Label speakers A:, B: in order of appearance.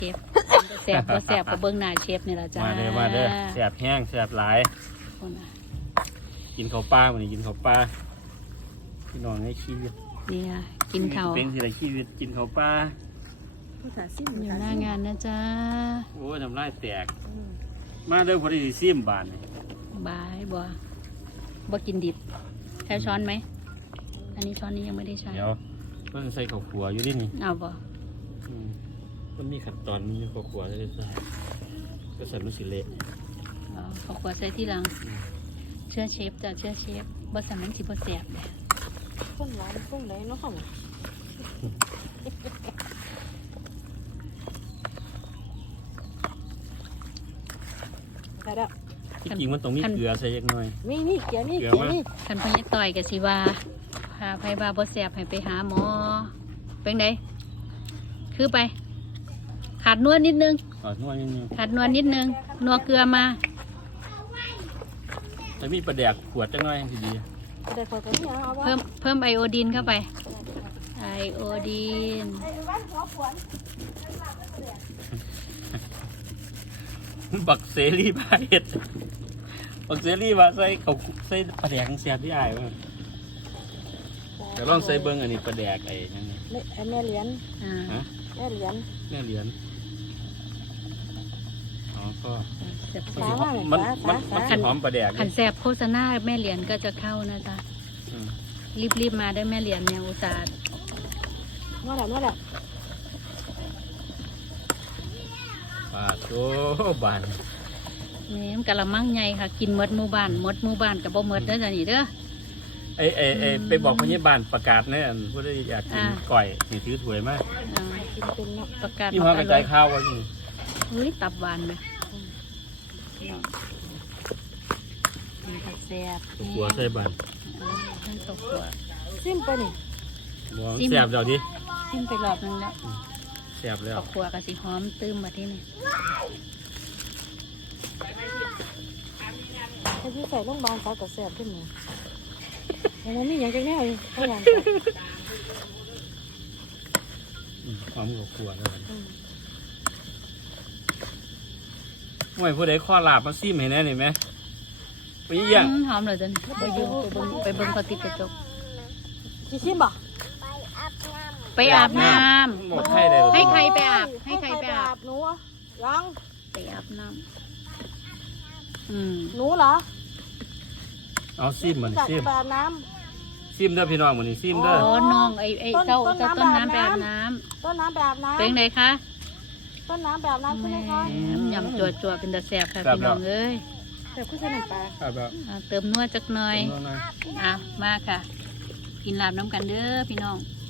A: เชฟแสบบ่แสบก็เบิ่งหน้าเชฟนี่ล่ะจ้า
B: มาเด้อแสบแห้งแสบหลายกินข้าวปลาวันนี้กินข้าวปลาพี่น้องให้ชีวิต
A: เนี่ยกินข้าว
B: เป็นสิไรชีวิตกินข้าวปลา
A: อยู่หน้างานนะจ๊ะ
B: โอ้ยทำลายแตกมาเด้อพอดีซิมบานนี่
A: บายบ่กินดิบใช้ช้อนไหมอันนี้ช้อนนี้ยังไม่ได้ใช้
B: เดี๋ยวเพิ่งใส่ข้าวขัวอยู่ดินี่
A: เอาบ่
B: มันมีขั้นตอนมีข้าวขัวใส่ใส่ก็ใส่ลูกศิเละ
A: ขอขวดใส่ที่หลังเชื่อเชฟจ้ะเชื่อเชฟบ่สามันสิบ่แสบเลย
C: คนร้อนคนไหนเนาะของได้แล้ว
B: ที่จริงมันต้องมีเกลือใส่เล็กน้อย
C: นี่เกี๊ยวนี่
B: เกลือ
C: เกี๊ยว
B: มั้ย
C: นี่
A: คันพญาต่อยก็สิว่าพาไผว่าบ่แสบให้ไปหาหมอเป็นไดคือไป ขาดนวดนิดนึง
B: นวดนิดนึง
A: ขาดนวดนิดนึงนัวเกลือมา
B: แต่มีปลาแดกขวดจังหน่อยทีดี
C: เดี๋ยวขอตัวนี้เอาว่า
A: เพิ่มไอโอดีนเข้าไปไอโอดีน
B: บักเสรีพาเห็ดบักเสรีว่าใส่เขาใส่ปลาแดกเสียบที่อายมั้งแต่ลองใส่เบิ้งอันนี้ปลาแดกไอ้ยังไง
C: แม่เหรียญ
B: ฮะ
C: แม่เหรียญ
B: แม่เหรียญอ๋อก็
A: แซ่บ
C: ฟ้าว่า
B: มัน
C: ฟ้า
B: มันหอมปลาแดก
A: ขันแสบโฆษณาแม่เหรียญก็จะเข้านะจ๊ะรีบมาได้แม่เหรียญเนี่ยอุตส่าห์
C: เมื่อไหร่
B: ปลาโตบาน
A: นี่มันกะละมังใหญ่ค่ะ กินหมดหมู่บ้านกับบ่หมดเด้อจ้ะนี่เด้อ
B: ไปบอกพยาบาลประกาศเนี่ยผู้ใดอยากกินก่อยนี่ถือถ้วยมา
C: กินเป็นเนาะ
A: ประกาศ
B: ที่ห้องกระจายข้าวไว้นี่
A: อุ้ยตับหวานเลยกินผักแซ่บ
B: หัวใส่บาน
A: ท่านตกหัว
C: ซิมไปนี่
B: มองแซ่บเดี๋ยวดิ
A: ขึ้นไปรอบนึงแล้ว
B: แซ่บแล้ว
A: ตกหัวกับสีหอมตื้มมาที่นี่
C: ให้พี่ใส่โรงพยาบาลฟ้ากับแสบขึ้นมาแล้วนี่ยังจะแน่เลยพยายาม
B: หอมกับขัวแล้วห่วยผู้ใดข้อลาบมาซิมเห็นแน่นี่ไหมไปยี่ยง
A: หอมเลยจ้ะไปเบิ่งเขาติดกระจก
C: กี่ซิมบ่
A: ไปอาบน้
B: หมดไข่เลย
A: ำให้ใครไปอาบให้ใครไปอาบ
C: หนูยัง
A: ไปอาบน้ำ
C: หนูเหรอ
B: เอาซิมมัน
C: จาก
B: ซิม
C: แบบน้
B: ซิมเด้อพี่น้องมันนี่ซิม
A: อ๋
B: เด้อ
A: อน้องไอ้เจ้าต้นน้ำไปอาบน้
C: ำต้นน้ำแบบน้
A: ำเป็นไงคะ
C: ำต้นน้ำแบบน้ำใช่ไหมคะ
A: ยำจัวเป็นตะแสบค่ะพี่น้องเอ้ย
C: แบบขึ้นใส่น้ำปลา
B: ครับแบบ
A: เติมนวดจักหน่อย
B: น้องนะ
A: มาค่ะ กินลาบน้ำกันเด้อพี่น้อง